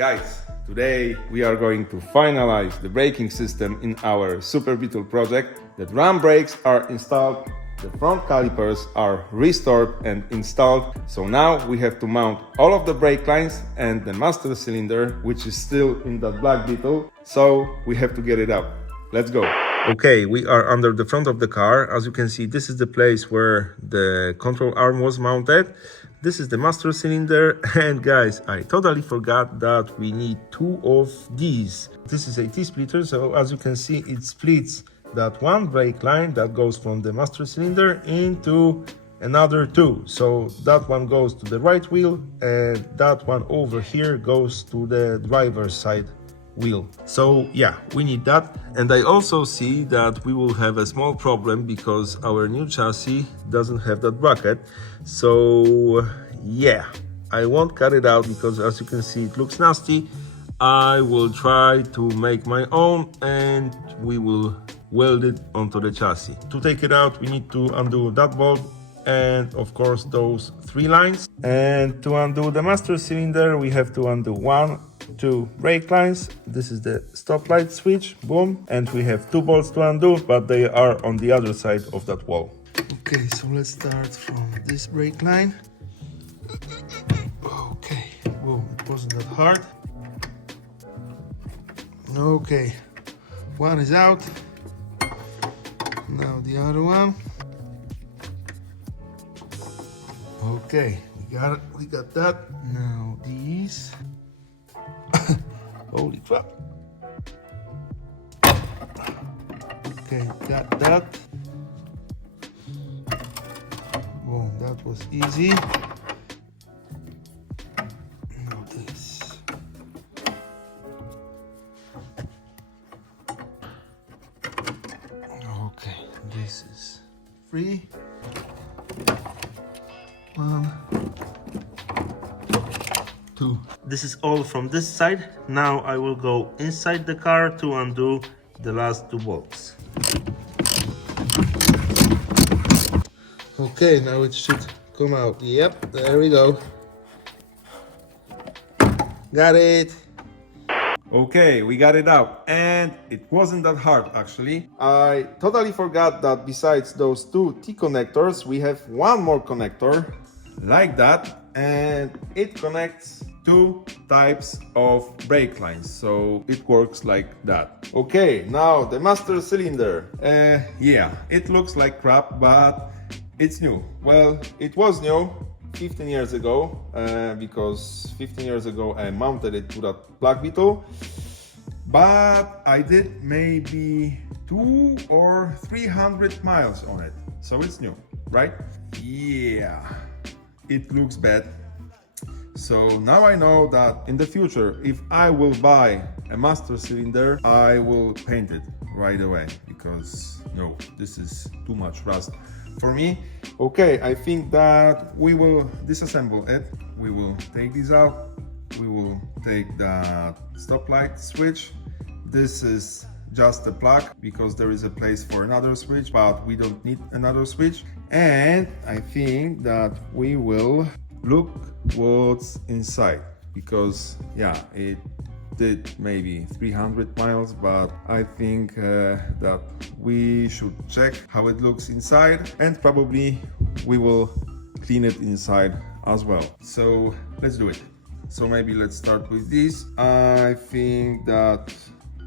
Guys, today we are going to finalize the braking system in our Super Beetle project. The drum brakes are installed, the front calipers are restored and installed. So now we have to mount all of the brake lines and the master cylinder, which is still in that black Beetle. So we have to get it up. Let's go. Okay, we are under the front of the car. As you can see, this is the place where the control arm was mounted. This is the master cylinder, and guys, I totally forgot that we need two of these. This is a T-splitter, so as you can see, it splits that one brake line that goes from the master cylinder into another two. So that one goes to the right wheel, and that one over here goes to the driver's side wheel. So yeah, we need that. And I also see that we will have a small problem because our new chassis doesn't have that bracket. So yeah, I won't cut it out because as you can see it looks nasty. I will try to make my own and we will weld it onto the chassis. To take it out we need to undo that bolt and of course those three lines. And to undo the master cylinder we have to undo 1, 2 brake lines. This is the stoplight switch, boom, and we have 2 bolts to undo, but they are on the other side of that wall. Okay, so let's start from this brake line. Okay, boom, it wasn't that hard. Okay, one is out. Now the other one. Okay, we got that. Now these. Holy crap. Okay, got that. Boom, that was easy. Now this. Okay, this is free. 1, 2. This is all from this side. Now I will go inside the car to undo the last 2 bolts. Okay, now it should come out. Yep, there we go. Got it. Okay, we got it out and it wasn't that hard actually. I totally forgot that besides those 2 T connectors, we have one more connector like that, and it connects 2 types of brake lines, so it works like that. Okay, now the master cylinder. Yeah, it looks like crap, but it's new. Well, it was new 15 years ago, because 15 years ago I mounted it to that black Beetle, but I did maybe 200 or 300 miles on it, so it's new, right? Yeah, it looks bad. So now I know that in the future, if I will buy a master cylinder, I will paint it right away because no, this is too much rust for me. Okay, I think that we will disassemble it. We will take this out. We will take the stoplight switch. This is just a plug because there is a place for another switch, but we don't need another switch. And I think that we will look what's inside because yeah, it did maybe 300 miles, but I think that we should check how it looks inside and probably we will clean it inside as well. So let's do it. So maybe let's start with this. I think that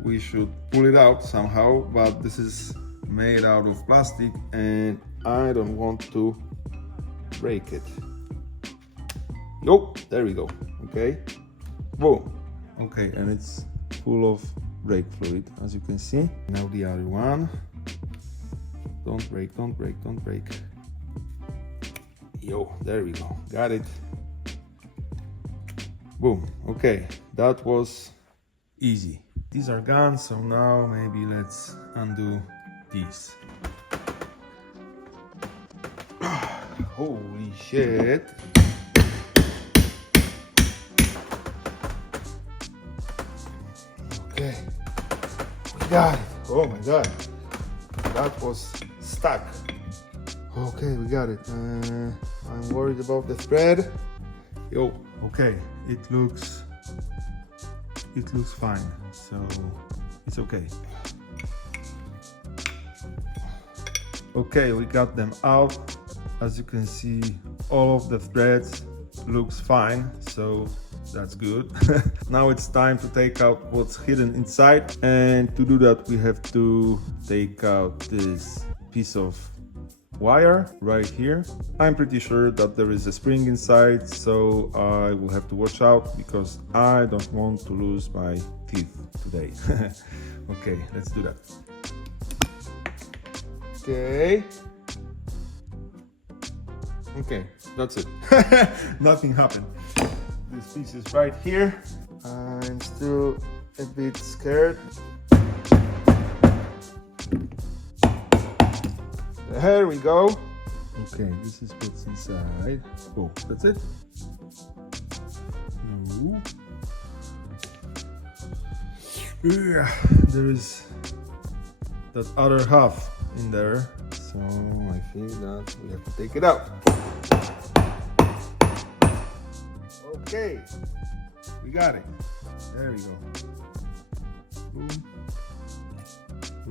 we should pull it out somehow, but this is made out of plastic and I don't want to break it. Nope, there we go. Okay, boom. Okay, and it's full of brake fluid, as you can see. Now the other one. Don't break, don't break, don't break. Yo, there we go. Got it. Boom. Okay, that was easy. These are gone, so now maybe let's undo these. Holy shit. Okay, we got it. Oh my god, that was stuck. Okay, we got it. I'm worried about the thread. Yo, okay, it looks it looks fine, so it's okay. Okay, we got them out. As you can see, all of the threads looks fine, so that's good. Now it's time to take out what's hidden inside, and to do that we have to take out this piece of wire right here. I'm pretty sure that there is a spring inside, so I will have to watch out because I don't want to lose my teeth today. Okay, let's do that. Okay, that's it. Nothing happened. This piece is right here. I'm still a bit scared. There we go. Okay, this is what's inside. Oh, that's it. No. There is that other half in there, so I think that we have to take it out. Okay, we got it. There we go.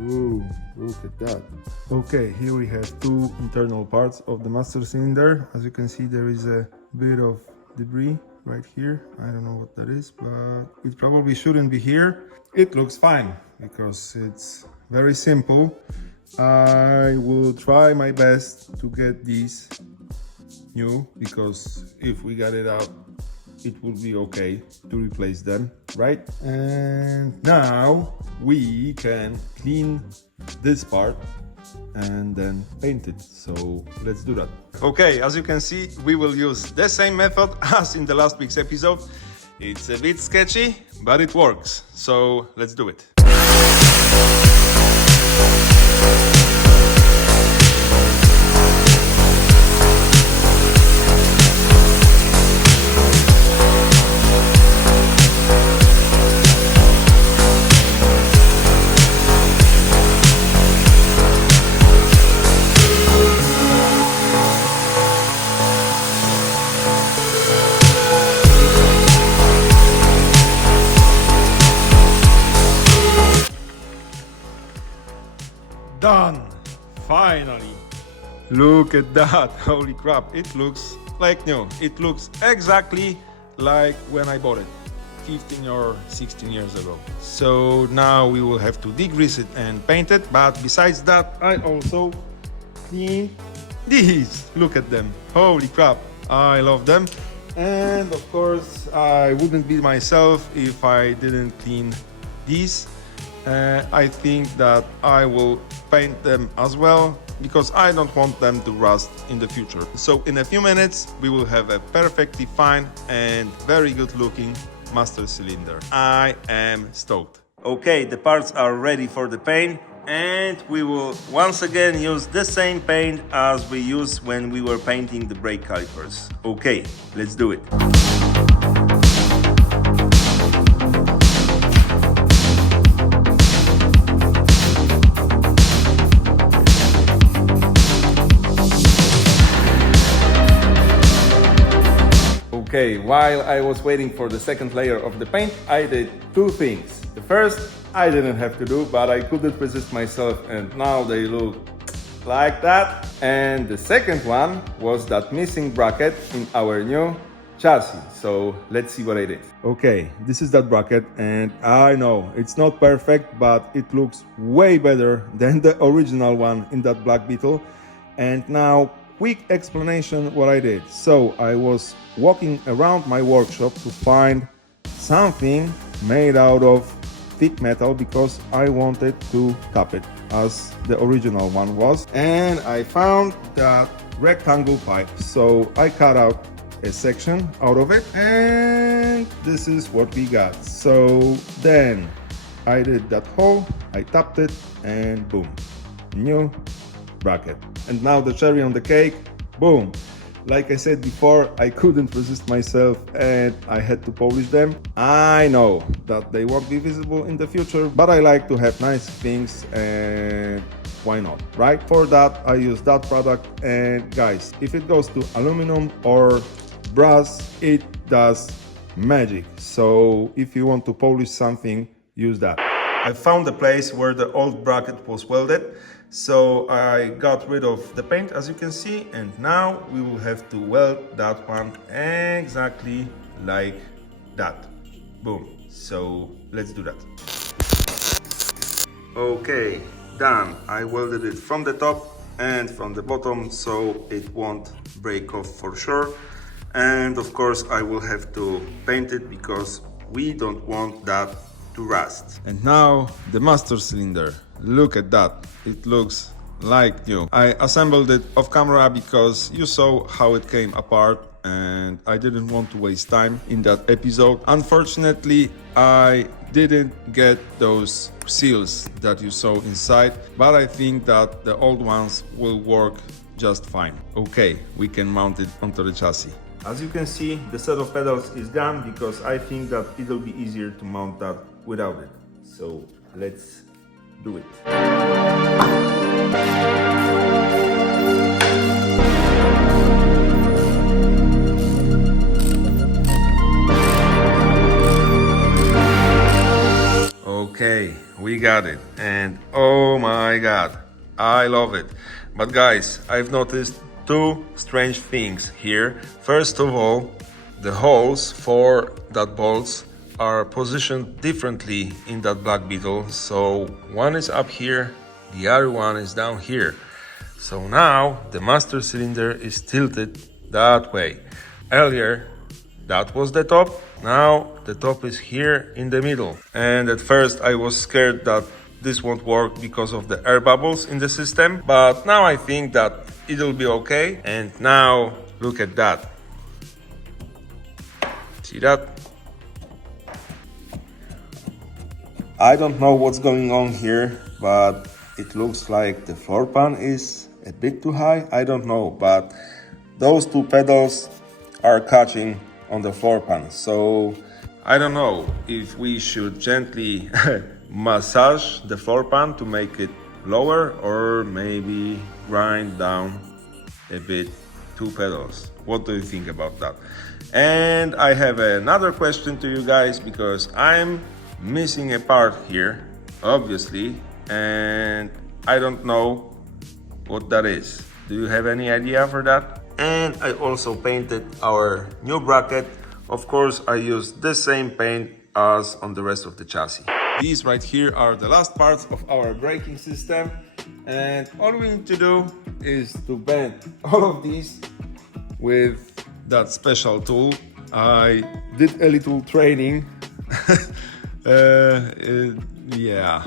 Ooh, look at that. Okay, here we have two internal parts of the master cylinder. As you can see, there is a bit of debris right here. I don't know what that is, but it probably shouldn't be here. It looks fine because it's very simple. I will try my best to get these new, because if we got it out, it will be okay to replace them, right? And now we can clean this part and then paint it. So let's do that. Okay, as you can see, we will use the same method as in the last week's episode. It's a bit sketchy, but it works. So let's do it. Done! Finally! Look at that! Holy crap, it looks like new. It looks exactly like when I bought it 15 or 16 years ago. So now we will have to degrease it and paint it, but besides that, I also cleaned these. Look at them. Holy crap, I love them. And of course, I wouldn't be myself if I didn't clean these. I think that I will paint them as well because I don't want them to rust in the future. So in a few minutes we will have a perfectly fine and very good looking master cylinder. I am stoked. Okay, the parts are ready for the paint, and we will once again use the same paint as we used when we were painting the brake calipers. Okay, let's do it. Okay, while I was waiting for the second layer of the paint, I did two things. The first, I didn't have to do, but I couldn't resist myself, and now they look like that. And the second one was that missing bracket in our new chassis. So let's see what I did. Okay, this is that bracket, and I know it's not perfect, but it looks way better than the original one in that Black Beetle. And now, quick explanation what I did. So I was walking around my workshop to find something made out of thick metal because I wanted to cap it as the original one was, and I found that rectangle pipe. So I cut out a section out of it, and this is what we got. So then I did that hole, I tapped it, and boom, new bracket. And now the cherry on the cake, boom. Like I said before, I couldn't resist myself and I had to polish them. I know that they won't be visible in the future, but I like to have nice things, and why not, right? For that, I use that product, and guys, if it goes to aluminum or brass, it does magic. So if you want to polish something, use that. I found the place where the old bracket was welded, so I got rid of the paint, as you can see, and now we will have to weld that one exactly like that. Boom. So let's do that. Okay, done. I welded it from the top and from the bottom, so it won't break off for sure. And of course I will have to paint it because we don't want that to rust. And now the master cylinder. Look at that. It looks like new. I assembled it off camera because you saw how it came apart and I didn't want to waste time in that episode. Unfortunately, I didn't get those seals that you saw inside, but I think that the old ones will work just fine. Okay, we can mount it onto the chassis. As you can see, the set of pedals is done because I think that it'll be easier to mount that without it. So let's do it. Okay, we got it, and oh my god, I love it. But guys, I've noticed two strange things here. First of all, the holes for that bolts are positioned differently in that Black Beetle. So one is up here, the other one is down here. So now the master cylinder is tilted that way. Earlier, that was the top. Now the top is here in the middle. And at first I was scared that this won't work because of the air bubbles in the system. But now I think that it'll be okay. And now look at that. See that? I don't know what's going on here, but it looks like the floor pan is a bit too high. I don't know, but those two pedals are catching on the floor pan. So I don't know if we should gently massage the floor pan to make it lower, or maybe grind down a bit two pedals. What do you think about that? And I have another question to you guys, because I'm missing a part here, obviously, and I don't know what that is. Do you have any idea for that? And I also painted our new bracket. Of course, I used the same paint as on the rest of the chassis. These right here are the last parts of our braking system, and all we need to do is to bend all of these with that special tool. I did a little training. Yeah,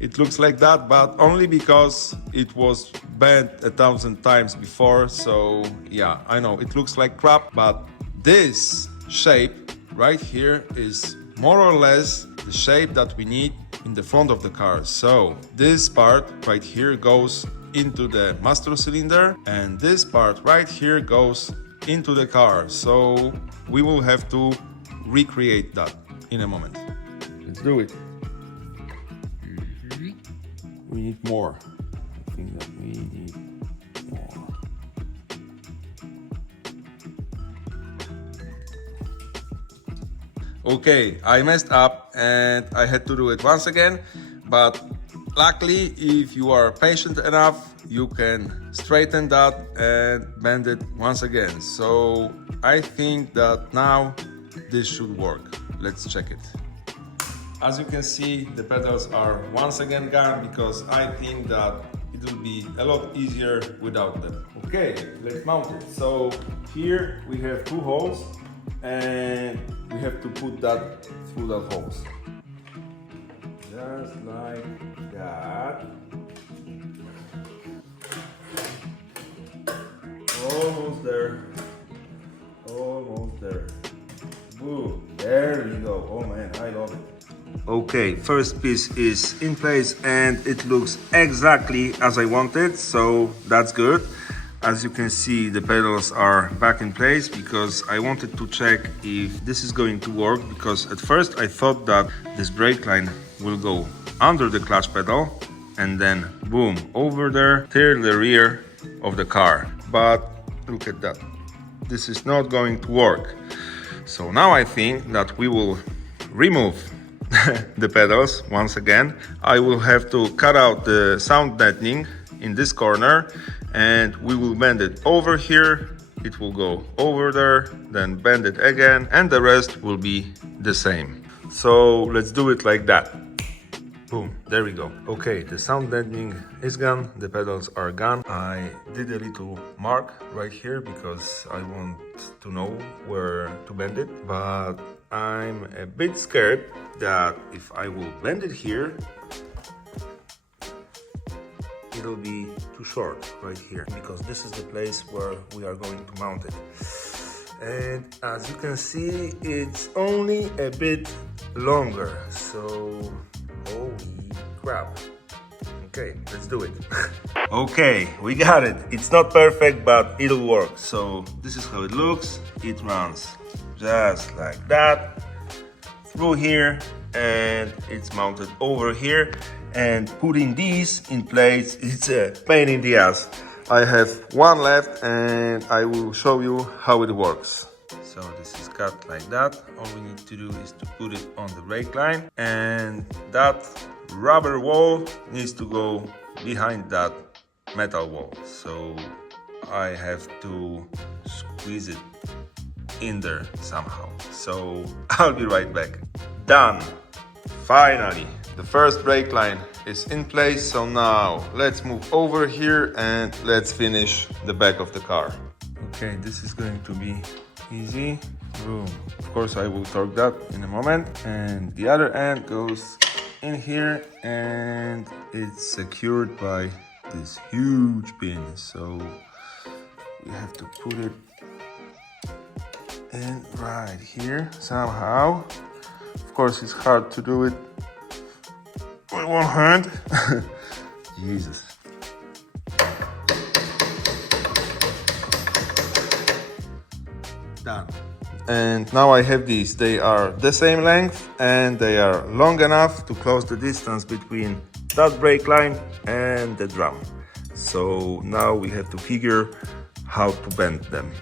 it looks like that, but only because it was bent 1,000 times before. So yeah, I know it looks like crap, but this shape right here is more or less the shape that we need in the front of the car. So this part right here goes into the master cylinder, and this part right here goes into the car. So we will have to recreate that in a moment. Let's do it. We need more. I think that we need more. Okay, I messed up and I had to do it once again, but luckily, if you are patient enough, you can straighten that and bend it once again. So I think that now this should work. Let's check it. As you can see, the pedals are once again gone, because I think that it will be a lot easier without them. Okay, let's mount it. So here we have two holes, and we have to put that through that holes. Just like that. Almost there. Almost there. Boom. There we go. Oh man, I love it. Okay, first piece is in place and it looks exactly as I wanted, so that's good. As you can see, the pedals are back in place, because I wanted to check if this is going to work, because at first I thought that this brake line will go under the clutch pedal and then boom, over there till the rear of the car. But look at that. This is not going to work. So now I think that we will remove the pedals once again. I will have to cut out the sound deadening in this corner, and we will bend it over here. It will go over there, then bend it again, and the rest will be the same. So let's do it like that. Boom, there we go. Okay, the sound deadening is gone, the pedals are gone. I did a little mark right here because I want to know where to bend it, but I'm a bit scared that if I will bend it here, it'll be too short right here, because this is the place where we are going to mount it. And as you can see, it's only a bit longer, so holy crap. Okay, let's do it. Okay, we got it. It's not perfect, but it'll work. So this is how it looks. It runs just like that through here, and it's mounted over here. And putting these in place, it's a pain in the ass. I have one left and I will show you how it works. So this is cut like that. All we need to do is to put it on the brake line, and that rubber wall needs to go behind that metal wall. So I have to squeeze it in there somehow. So I'll be right back. Done. Finally, the first brake line is in place. So now let's move over here and let's finish the back of the car. Okay, this is going to be easy. Boom. Of course, I will torque that in a moment. And the other end goes in here, and it's secured by this huge pin. So we have to put it in right here somehow. Of course, it's hard to do it with one hand. Jesus. Done. And now I have these. They are the same length and they are long enough to close the distance between that brake line and the drum. So now we have to figure how to bend them.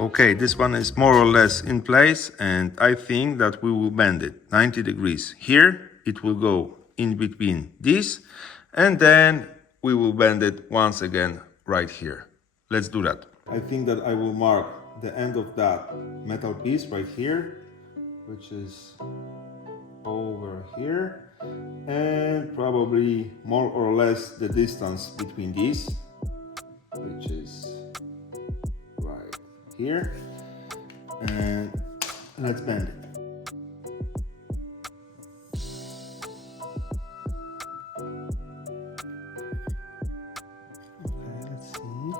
Okay, this one is more or less in place, and I think that we will bend it 90 degrees. Here it will go in between these, and then we will bend it once again right here. Let's do that. I think that I will mark the end of that metal piece right here, which is over here, and probably more or less the distance between these, which is right here, and let's bend it. Okay, let's see.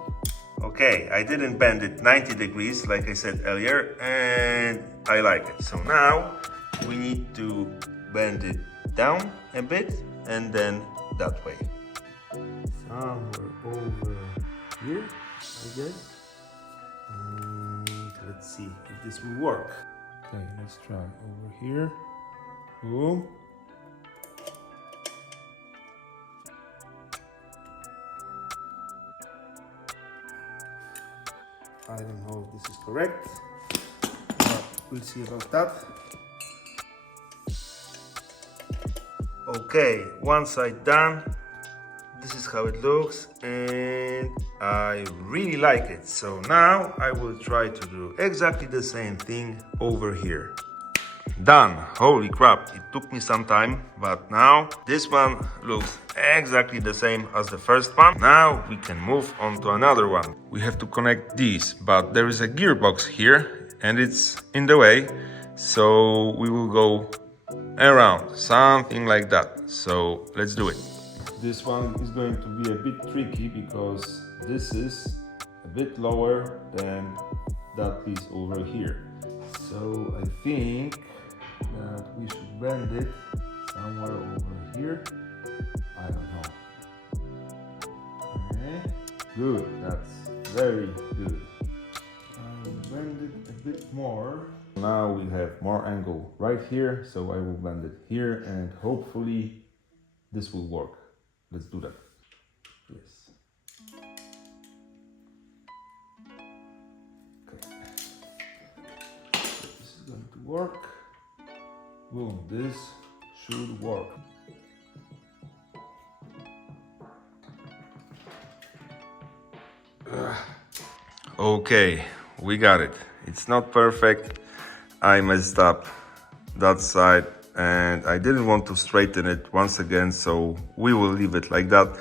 Okay, I didn't bend it 90 degrees like I said earlier, and I like it. So now we need to bend it down a bit and then that way. Somewhere over here, I guess. And let's see if this will work. Okay, let's try over here. Boom. I don't know if this is correct, but we'll see about that. Okay, one side done. This is how it looks, and I really like it. So now I will try to do exactly the same thing over here. Done. Holy crap, it took me some time, but now this one looks exactly the same as the first one. Now we can move on to another one. We have to connect these, but there is a gearbox here and it's in the way, so we will go around, something like that. So let's do it. This one is going to be a bit tricky because this is a bit lower than that piece over here. So I think that we should bend it somewhere over here. I don't know. Okay. Good, that's very good. I'll bend it a bit more. Now we have more angle right here, so I will bend it here and hopefully this will work. Let's do that. Yes. Okay. This is work. Boom, this should work. Okay, we got it. It's not perfect. I messed up that side and I didn't want to straighten it once again, so we will leave it like that.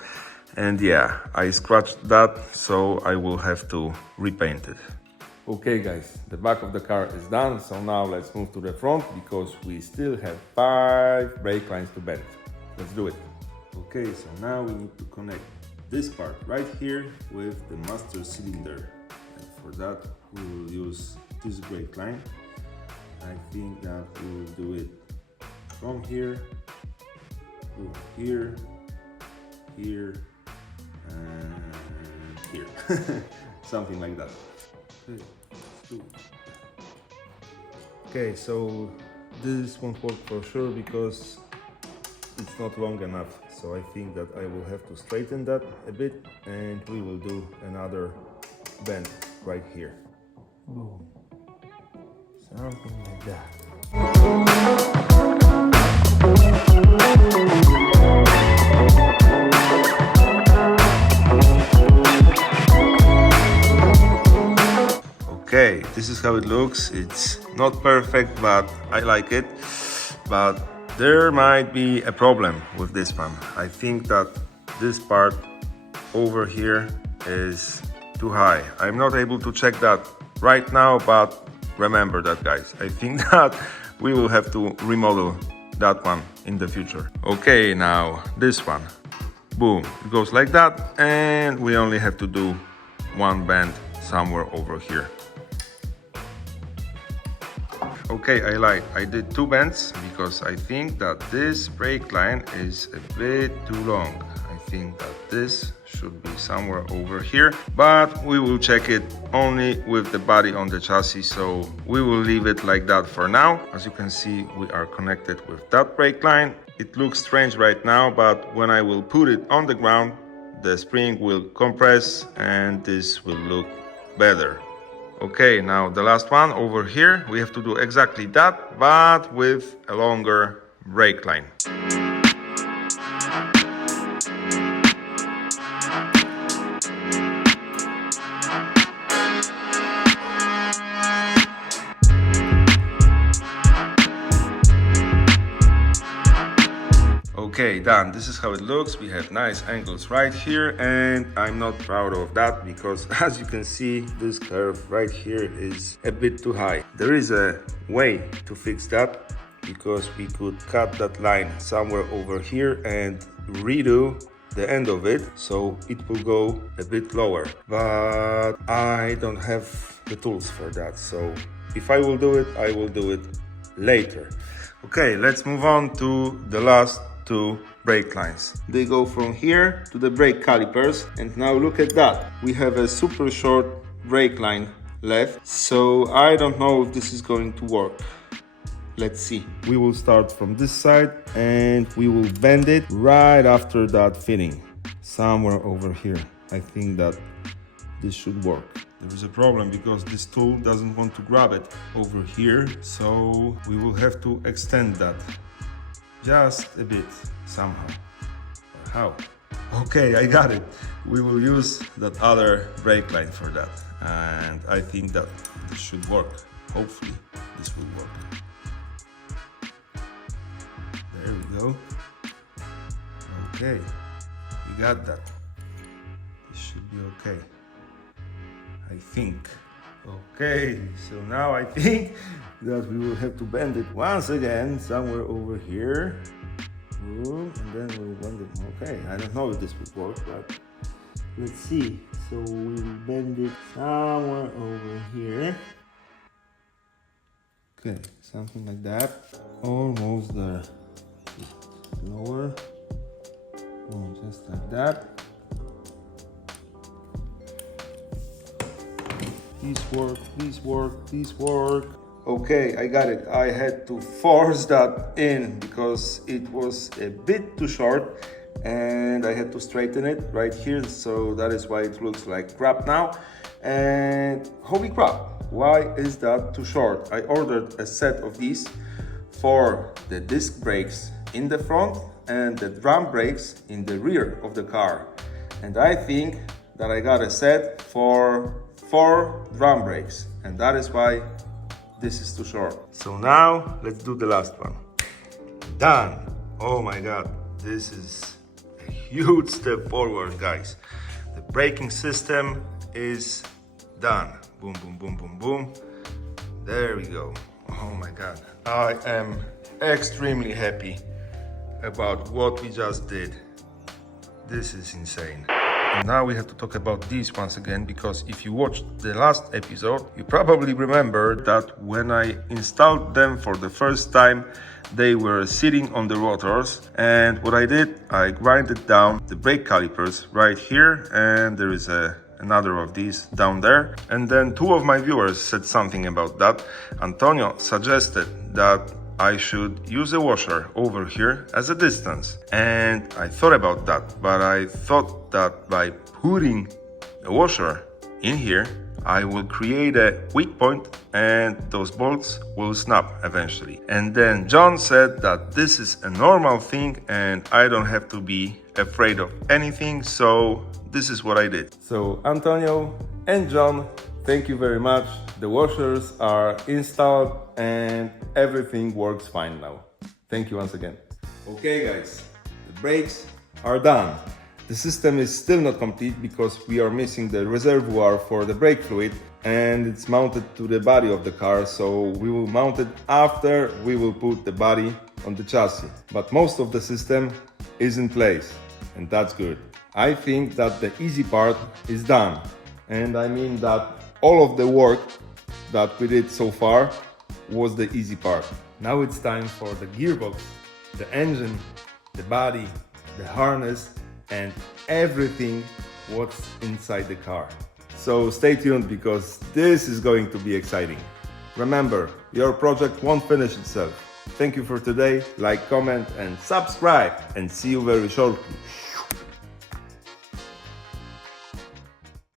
And yeah, I scratched that, so I will have to repaint it. Okay guys, the back of the car is done, so now let's move to the front because we still have 5 brake lines to bend. Let's do it. Okay, so now we need to connect this part right here with the master cylinder. And for that we will use this brake line. I think that we will do it from here to here, here, and here. Something like that. Okay, so this won't work for sure because it's not long enough. So I think that I will have to straighten that a bit and we will do another bend right here. Boom. Something like that. Okay, this is how it looks. It's not perfect, but I like it. But there might be a problem with this one. I think that this part over here is too high. I'm not able to check that right now, but remember that guys. I think that we will have to remodel that one in the future. Okay, now this one. Boom, it goes like that and we only have to do one bend somewhere over here. Okay, I lied. I did 2 bends because I think that this brake line is a bit too long. I think that this should be somewhere over here, but we will check it only with the body on the chassis, so we will leave it like that for now. As you can see, we are connected with that brake line. It looks strange right now, but when I will put it on the ground, the spring will compress and this will look better. Okay, now the last one over here, we have to do exactly that, but with a longer brake line. Okay, done. This is how it looks. We have nice angles right here and I'm not proud of that because as you can see, this curve right here is a bit too high. There is a way to fix that because we could cut that line somewhere over here and redo the end of it so it will go a bit lower. But I don't have the tools for that. So if I will do it, I will do it later. Okay, let's move on to the last 2 brake lines. They go from here to the brake calipers and now look at that. We have a super short brake line left, so I don't know if this is going to work. Let's see. We will start from this side and we will bend it right after that fitting, somewhere over here. I think that this should work. There is a problem because this tool doesn't want to grab it over here, so we will have to extend that just a bit somehow. How? Okay, I got it. We will use that other brake line for that, and I think that this should work. Hopefully this will work. There we go. Okay, we got that. This should be okay, I think. Okay, so now I think that we will have to bend it once again somewhere over here. Boom, and then we'll bend it. Okay, I don't know if this will work, but let's see. So we will bend it somewhere over here. Okay, something like that. Almost there. Lower. Boom, just like that. Please work, please work, please work. Okay, I got it. I had to force that in because it was a bit too short and I had to straighten it right here, so that is why it looks like crap now. And holy crap, why is that too short? I ordered a set of these for the disc brakes in the front and the drum brakes in the rear of the car. And I think that I got a set for 4 drum brakes, and that is why this is too short. So now let's do the last one. Done. Oh my god, this is a huge step forward, guys. The braking system is done. Boom, boom, boom, boom, boom. There we go. Oh my god, I am extremely happy about what we just did. This is insane. And now we have to talk about these once again, because if you watched the last episode, you probably remember that when I installed them for the first time, they were sitting on the rotors, and what I did, I grinded down the brake calipers right here, and there is another of these down there. And then 2 of my viewers said something about that. Antonio suggested that I should use a washer over here as a distance, and I thought about that, but I thought that by putting a washer in here I will create a weak point and those bolts will snap eventually. And then John said that this is a normal thing and I don't have to be afraid of anything, so this is what I did. So Antonio and John, thank you very much. The washers are installed and everything works fine now. Thank you once again. Okay guys, the brakes are done. The system is still not complete because we are missing the reservoir for the brake fluid, and it's mounted to the body of the car, so we will mount it after we will put the body on the chassis. But most of the system is in place, and that's good. I think that the easy part is done, and I mean that all of the work that we did so far was the easy part. Now it's time for the gearbox, the engine, the body, the harness, and everything what's inside the car. So stay tuned because this is going to be exciting. Remember, your project won't finish itself. Thank you for today. Like, comment and subscribe, and see you very shortly.